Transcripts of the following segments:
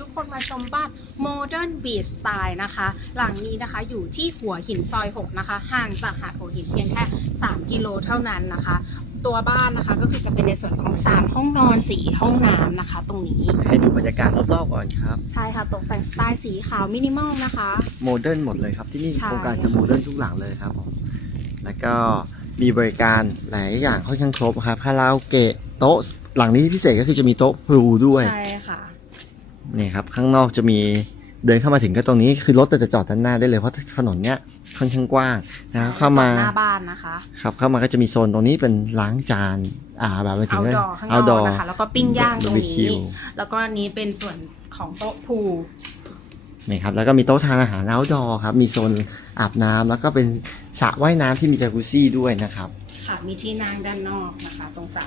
ทุกคนมาชมบ้าน Modern Beach Style นะคะ หลังนี้นะคะอยู่ที่หัวหินซอย 6 นะคะ ห่างจากหาดหัวหินเพียงแค่ 3 กิโลเท่านั้นนะคะ ตัวบ้านนะคะก็คือจะเป็นในส่วนของ 3 ห้องนอน 4 ห้องน้ำนะคะ ตรงนี้ให้ดูบรรยากาศรอบๆก่อนครับ ใช่ค่ะตกแต่งสไตล์สีขาวมินิมอลนะคะ โมเดิร์นหมดเลยครับ ที่นี่ใช่ โครงการจะโมเดิร์นทุกหลังเลยครับผมแล้วก็มีบริการหลายอย่างค่อนข้างครบครับคาราโอเกะโต๊ะหลังนี้พิเศษก็คือจะมีโต๊ะพลูด้วย ใช่ค่ะ นี่ครับข้างนอกจะมีเดินเข้ามาถึงก็ตรงนี้คือรถจะจอดด้านหน้าได้เลยเพราะถนนเนี้ยค่อนข้างกว้างนะครับเข้ามาจอดหน้าบ้านนะคะครับเข้ามาก็จะมีโซนตรงนี้เป็นล้างจานอ่าแบบไปถึง outdoor ข้างนเอาอกดอนะคะแล้วก็ปิ้งย่างตรงบาร์บีคินี้วแล้วก็อันนี้เป็นส่วนของโต๊ะพูลนี่ครับแล้วก็มีโต๊ะทานอาหารเอาดอครับมีโซนอาบน้ำแล้วก็เป็นสระว่ายน้ำที่มีจากุซี่ด้วยนะครับค่ะมีที่นั่งด้านนอกนะคะ ตรงสระ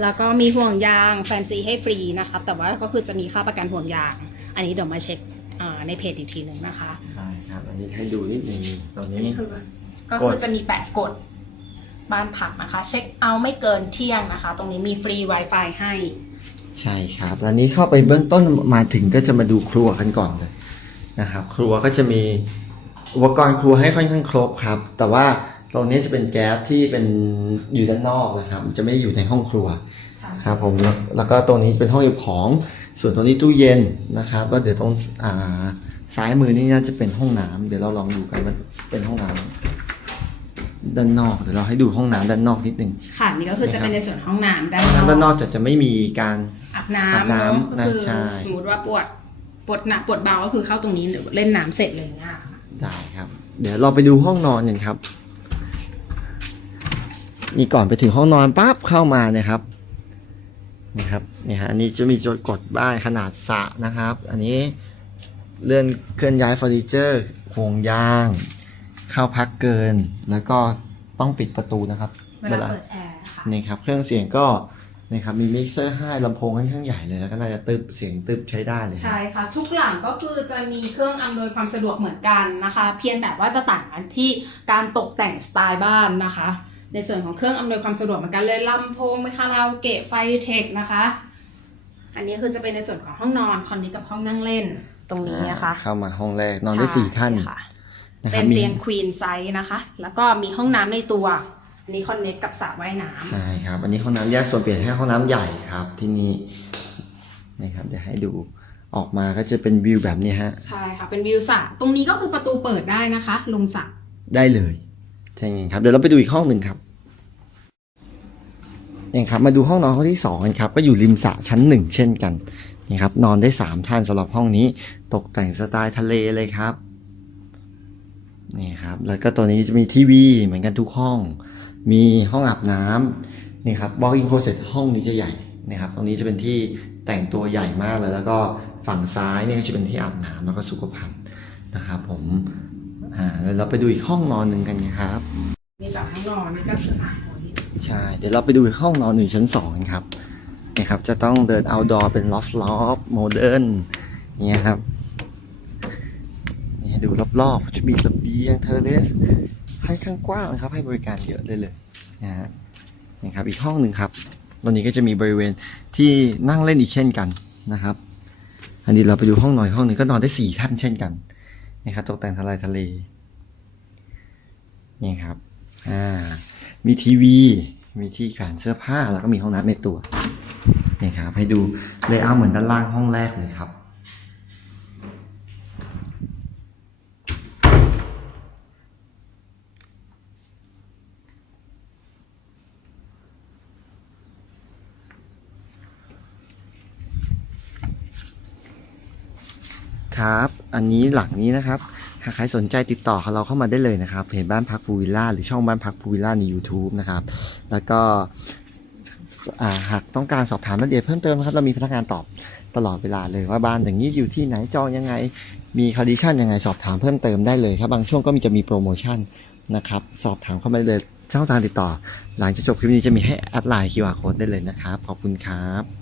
แล้วก็มีห่วงยางแฟนซีให้ฟรีนะคะแต่ว่าก็คือจะมีค่าประกันห่วงยาง อันนี้เดี๋ยวมาเช็คอ่าในเพจอีกทีหนึ่งนะคะใช่ครับ อันนี้ให้ดูนิดนึงตรงอันนี้ นี้คือก็คือจะมีแปดกฎบ้านพักนะคะ เช็คเอาท์ไม่เกินเที่ยงนะคะ ตรงนี้มีฟรี Wi-Fi ให้ ใช่ครับแล้วนี้เข้าไปเบื้องต้นมาถึงก็จะมาดูครัวกันก่อนเลยนะครับ ครัวก็จะมีอุปกรณ์ครัวให้ค่อนข้างครบครับ แต่ว่า ตรงนี้จะเป็นแก๊สที่เป็นอยู่ด้านนอกนะครับมันจะไม่ได้อยู่ในห้องครัวครับผมแล้วแล้วก็ตรงนี้เป็นห้องเก็บของ ส่วนตรงนี้ตู้เย็นนะครับแล้วเดี๋ยวตรงอ่าซ้ายมือนี่น่าจะเป็นห้องน้ำเดี๋ยวเราลองดูกันว่าเป็นห้องน้ำด้านนอกเดี๋ยวเราให้ดูห้องน้ำด้านนอกนิดนึงค่ะนี่ก็คือจะเป็นในส่วนห้องน้ำด้านห้องน้ำด้านนนออกกจะจะไม่มีการอาบอาบน้ำน้ำเนาะก็นะคือใช่สมมติว่าปวดปวดหนักปวดเบาก็คือเข้าตรงนี้หรือเล่นน้ำเสร็จอะไรอย่างเงี้ยค่ะได้ครับ เดี๋ยวเราไปดูห้องนอนกันครับ นี่ก่อนไปถึงห้องนอนปั๊บเข้ามาเนี่ยครับนี่ครับนี่ฮะอันนี้จะมีจุดกดบ้านขนาดสระนะครับ อันนี้เลื่อนเคลื่อนย้ายเฟอร์นิเจอร์โครงยาง เข้าพักเกิน แล้วก็ต้องปิดประตูนะครับเวลาเปิดแอร์ค่ะนี่ครับเครื่องเสียงก็นี่ครับมีมิกเซอร์ให้ลำโพงค่อนข้างใหญ่เลยแล้วก็น่าจะตึบเสียงตึบใช้ได้เลยครับใช่ค่ะทุกหลังก็คือจะมีเครื่องอำนวยความสะดวกเหมือนกันนะคะ เพียงแต่ว่าจะต่างกันที่การตกแต่งสไตล์บ้านนะคะ ในส่วนของเครื่องอำนวยความสะดวกเหมือนกันเลยลำโพงไมคาราโอเกะไฟเทคนะคะ อันนี้คือจะเป็นในส่วนของห้องนอนคอนนี้กับห้องนั่งเล่นตรงนี้นะคะเข้ามาห้องแรกนอนได้สี่ท่านใช่ค่ะนะคเป็รับนมีเตียงควีนไซส์นะคะ แล้วก็มีห้องน้ำในตัวอันนี้คอนเนคกับสระว่ายน้ำใช่ครับ อันนี้ห้องน้ำแยกส่วนเปลี่ยนให้ห้องน้ำใหญ่ครับ ที่นี่นะครับเดี๋ยวให้ดูออกมาก็จะเป็นวิวแบบนี้ฮะ ใช่ค่ะ เป็นวิวสระตรงนี้ก็คือประตูเปิดได้นะคะ ลงสระได้เลย ใช่ไงครับเดี๋ยวเราไปดูอีกห้องหนึ่งครับเนี่ยครับมาดูห้องนอนห้องที่สองกันครับก็อยู่ริมสระชั้นหนึ่งเช่นกันนี่ครับนอนได้สามท่านสำหรับห้องนี้ตกแต่งสไตล์ทะเลเลยครับนี่ครับแล้วก็ตัวนี้จะมีทีวีเหมือนกันทุกห้อง มีห้องอาบน้ำนี่ครับ walk-in closet ห้องนี้จะใหญ่นะครับตรงนี้จะเป็นที่แต่งตัวใหญ่มากเลย แล้วก็ฝั่งซ้ายเนี่ยจะเป็นที่อาบน้ำแล้วก็สุขภัณฑ์นะครับ ผม อ่าแล้วเราไปดูอีกห้องนอนหนึ่งกันครับ มีสระห้องนอนนี่ก็คืออ่างหัวหินใช่ เดี๋ยวเราไปดูอีกห้องนอนหนึ่งชั้นสองกันครับนี่ครับ จะต้องเดิน outdoor เป็น loft loft modern เนี่ยครับนี่ดูรอบๆจะมีระเบียงเทอร์เลสให้ข้างกว้างนะครับ ให้บริการเยอะเลยเลยนะฮะนี่ครับอีกห้องหนึ่งครับตรงนี้ก็จะมีบริเวณที่นั่งเล่นอีกเช่นกันนะครับ อันนี้เราไปดูห้องนอนอีกห้องหนึ่งก็นอนได้สี่ท่านเช่นกัน นะครับตกแต่งทะเลทะเลนี่ครับอ่ามีทีวี มีที่ขานเสื้อผ้าแล้วก็มีห้องน้ำในตัวนี่ครับให้ดูเลยเอาเหมือนด้านล่างห้องแรกเลยครับ ครับ อันนี้หลังนี้นะครับ หากใครสนใจติดต่อเราเข้ามาได้เลยนะครับ เพจบ้านพักภูวิลล่าหรือช่องบ้านพักภูวิลล่าใน YouTube นะครับ แล้วก็หากต้องการสอบถามรายละเอียดเพิ่มเติมนะครับ เรามีพนักงานตอบตลอดเวลาเลยว่าบ้านอย่างนี้อยู่ที่ไหนจองยังไง มีคอนดิชันยังไงสอบถามเพิ่มเติมได้เลยครับบางช่วงก็มีจะมีโปรโมชั่นนะครับ สอบถามเข้ามาได้เลยช่องทางติดต่อ หลังจากจบคลิปนี้จะมีให้แอดไลน์ QR code ได้เลยนะครับ ขอบคุณครับ